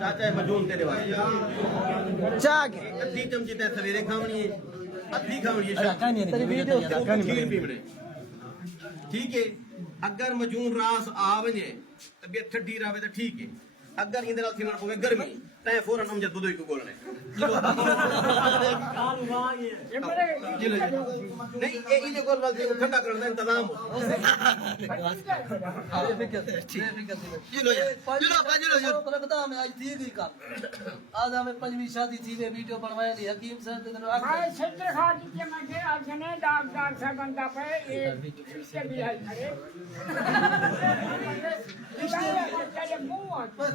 चाचा मजून तेरे जाग अद्धी चमची ते सवेरे खावनी है अद्धी खावनी है ठीक है अगर मजून रास आ वने तबीयत ठंडी रहे तो ठीक है अगर इंदे नाल थीना पवे गर्मी तै फौरन अमजद बुदोई को बोलने नहीं ए इने कोल वाल ठंडा करने का इंतजाम चलो बता मैं आज थी गई का आज हमें पंजवी शादी थी वे वीडियो बनवाया नहीं हकीम साहब ने भाई क्षेत्र खादी के मध्य आजने दागदार से बंदा पे एक इसके भी है खड़े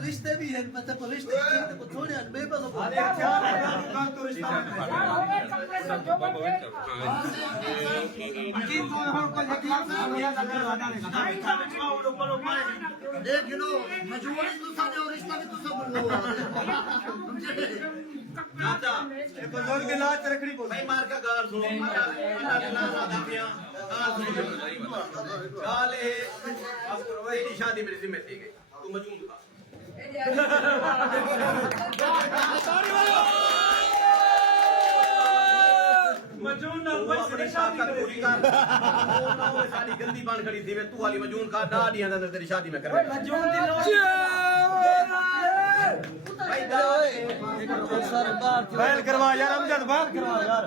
रिश्ते भी है मतलब रिश्ते को थोड़े बेबस हो देख लो मजबूरी तो सारे और रिश्ता भी तो सब लोग चाचा ये बुजुर्ग के लाज रखड़ी को भाई मार का गाल सुनो गाल है अब वही शादी मेरी जिम्मे थी गई तू मजून का मजून ना कोई तेरी शादी पूरी कर साडी गंदी बाण खड़ी थी तू वाली मजून का डाडियां अंदर तेरी शादी में कर मजून दी बैल करवा यार अमजद बैल करवा यार